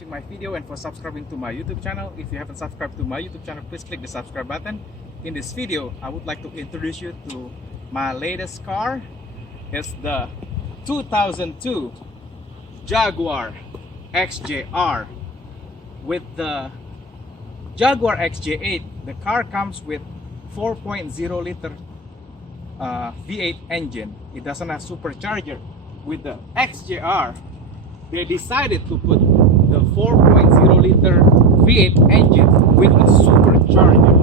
watching my video and for subscribing to my YouTube channel. If you haven't subscribed to my YouTube channel, please click the subscribe button. In this video, I would like to introduce you to my latest car. It's the 2002 Jaguar XJR. With the Jaguar XJ8, the car comes with 4.0 liter V8 engine. It doesn't have supercharger. With the XJR, they decided to put the 4.0 liter V8 engine with a supercharger.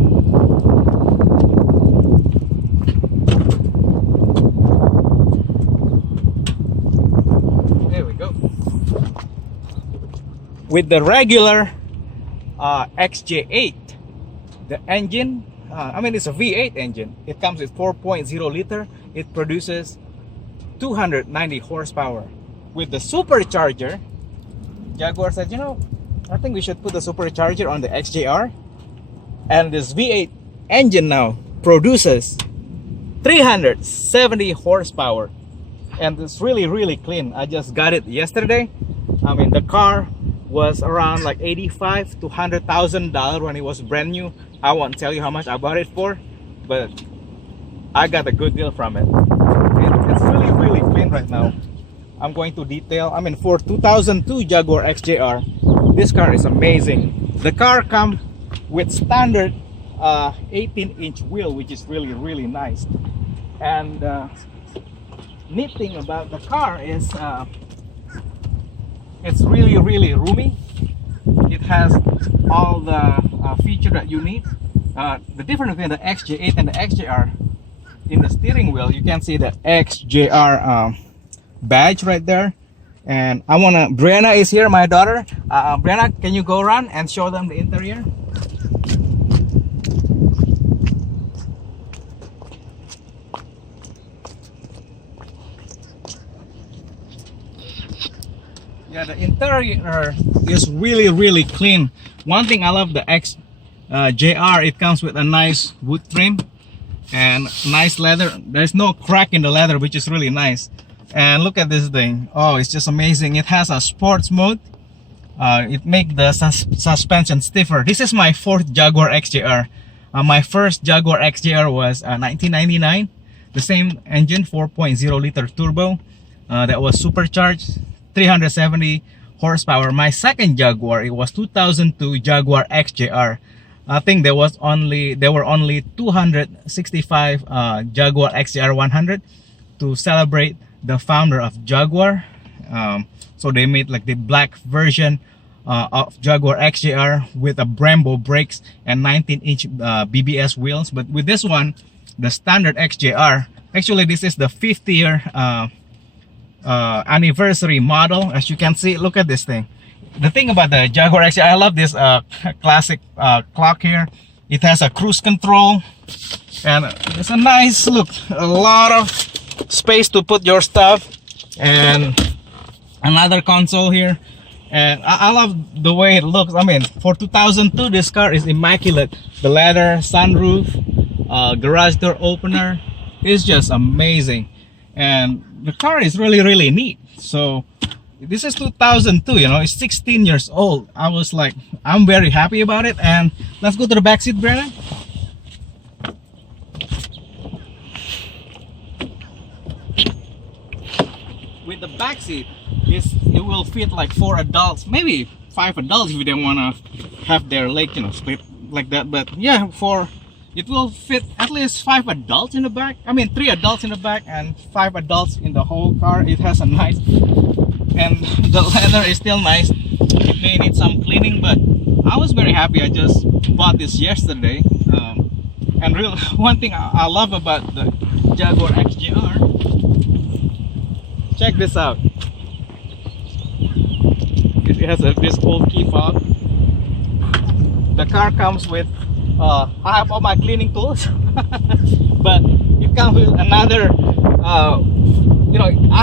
There we go. With the regular XJ8, the engine, it's a V8 engine. It comes with 4.0 liter. It produces 290 horsepower. With the supercharger, Jaguar said, I think we should put the supercharger on the XJR. And this V8 engine now produces 370 horsepower. And it's really clean. I just got it yesterday. The car was around like $85,000 to $100,000 when it was brand new. I won't tell you how much I bought it for, but I got a good deal from it. It's really clean right now. I'm going to detail. For 2002 Jaguar XJR, this car is amazing. The car comes with standard 18-inch wheel, which is really nice. And neat thing about the car is it's really roomy. It has all the feature that you need. The difference between the XJ8 and the XJR, in the steering wheel you can see the XJR badge right there. And Brianna is here, my daughter. Brianna, can you go around and show them the interior? Yeah, the interior is really clean. One thing I love the XJR, it comes with a nice wood trim and nice leather. There's no crack in the leather, which is really nice. And look at this thing. Oh, it's just amazing. It has a sports mode. It makes the suspension stiffer. This is my fourth Jaguar XJR. My first Jaguar XJR was 1999. The same engine, 4.0 liter turbo. That was supercharged, 370 horsepower. My second Jaguar, it was 2002 Jaguar XJR. I think there were only 265 Jaguar XJR 100 to celebrate the founder of Jaguar. So they made like the black version of Jaguar XJR with a Brembo brakes and 19-inch BBS wheels. But with this one, the standard XJR, actually this is the 50-year anniversary model. As you can see, look at this thing. The thing about the Jaguar XJR, I love this classic clock here. It has a cruise control and it's a nice look, a lot of space to put your stuff, and another console here. And I love the way it looks. For 2002, this car is immaculate. The leather, sunroof, garage door opener is just amazing. And the car is really neat. So this is 2002, it's 16 years old. I was like, I'm very happy about it. And let's go to the back seat, Brandon. With the back seat, it will fit like 4 adults, maybe 5 adults if they want to have their leg, split like that. But yeah, it will fit at least 5 adults in the back. 3 adults in the back and 5 adults in the whole car. It has a nice, and the leather is still nice. It may need some cleaning, but I was very happy. I just bought this yesterday. And one thing I love about the Jaguar XJR, check this out. It has this old key fob. The car comes with I have all my cleaning tools, but it comes with another I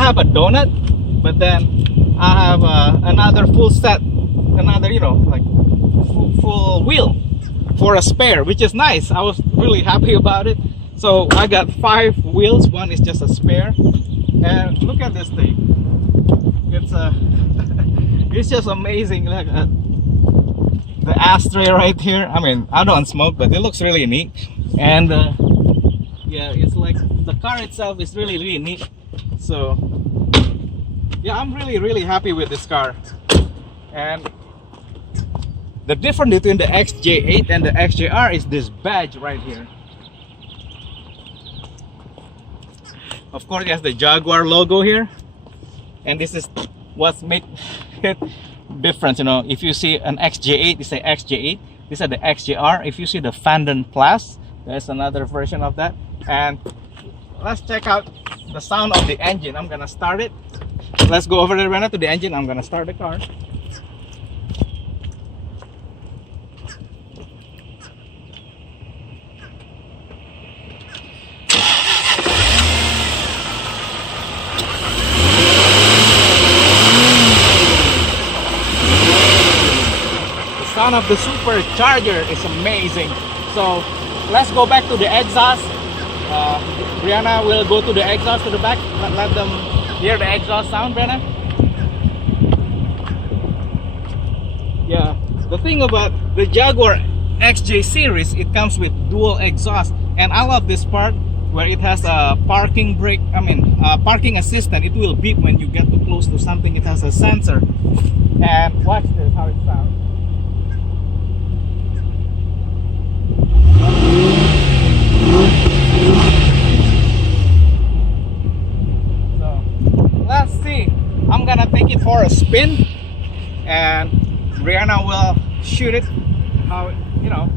have a donut, but then I have another full set, like full wheel for a spare, which is nice. I was really happy about it. So I got 5 wheels, one is just a spare. And look at this thing. It's It's just amazing. Look at the ashtray right here. I mean, I don't smoke, but it looks really neat. And yeah, it's like the car itself is really neat. So yeah, I'm really happy with this car. And the difference between the XJ8 and the XJR is this badge right here. Of course, it has the Jaguar logo here, and this is what's make it different. You know, if you see an XJ8, it's a XJ8. These are the XJR. If you see the Fandom Plus, there's another version of that. And let's check out the sound of the engine. I'm gonna start it. Let's go over there right now to the engine. I'm gonna start the car. Sound of the Supercharger is amazing. So let's go back to the exhaust. Brianna will go to the exhaust to the back. Let them hear the exhaust sound, Brianna. Yeah, the thing about the Jaguar XJ series, it comes with dual exhaust, and I love this part where it has a parking brake. I mean, parking assistant. It will beep when you get too close to something. It has a sensor. And watch this, how it sounds. So let's see. I'm gonna take it for a spin, and Brianna will shoot it how, you know.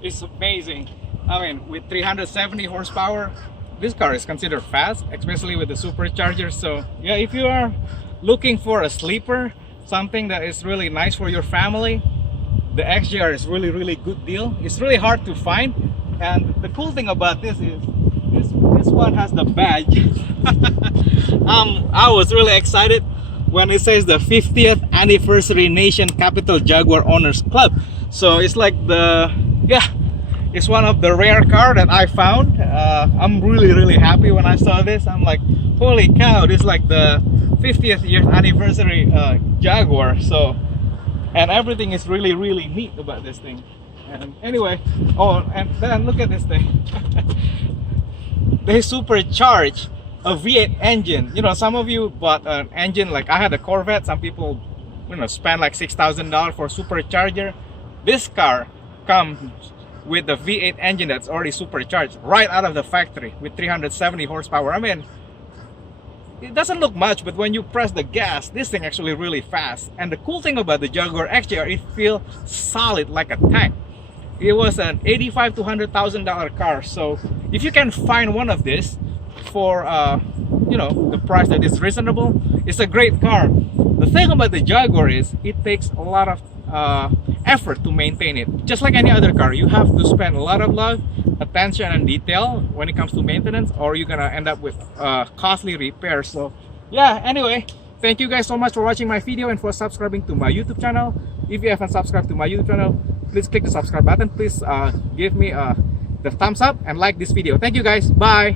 It's amazing. I mean, with 370 horsepower, this car is considered fast, especially with the supercharger. So yeah, if you are looking for a sleeper, something that is really nice for your family, the XJR is really good deal. It's really hard to find, and the cool thing about this is this one has the badge. I was really excited when it says the 50th anniversary Nation Capital Jaguar Owners Club. So it's like the, yeah, it's one of the rare car that I found. I'm really happy when I saw this. I'm like, holy cow, this is like the 50th year anniversary Jaguar. So, and everything is really neat about this thing. And anyway, oh, and then look at this thing. They supercharged a V8 engine. You know, some of you bought an engine, like I had a Corvette. Some people, you know, spend like $6,000 for supercharger. This car comes with the V8 engine that's already supercharged right out of the factory with 370 horsepower. I mean, it doesn't look much, but when you press the gas, this thing actually really fast. And the cool thing about the Jaguar XJR, it feels solid like a tank. It was an $85,000 to $100,000 car. So if you can find one of this for you know, the price that is reasonable, it's a great car. The thing about the Jaguar is it takes a lot of effort to maintain it. Just like any other car, you have to spend a lot of love, attention and detail when it comes to maintenance, or you're gonna end up with costly repairs. So yeah, anyway, thank you guys so much for watching my video and for subscribing to my YouTube channel. If you haven't subscribed to my YouTube channel, please click the subscribe button. Please give me the thumbs up and like this video. Thank you guys. Bye.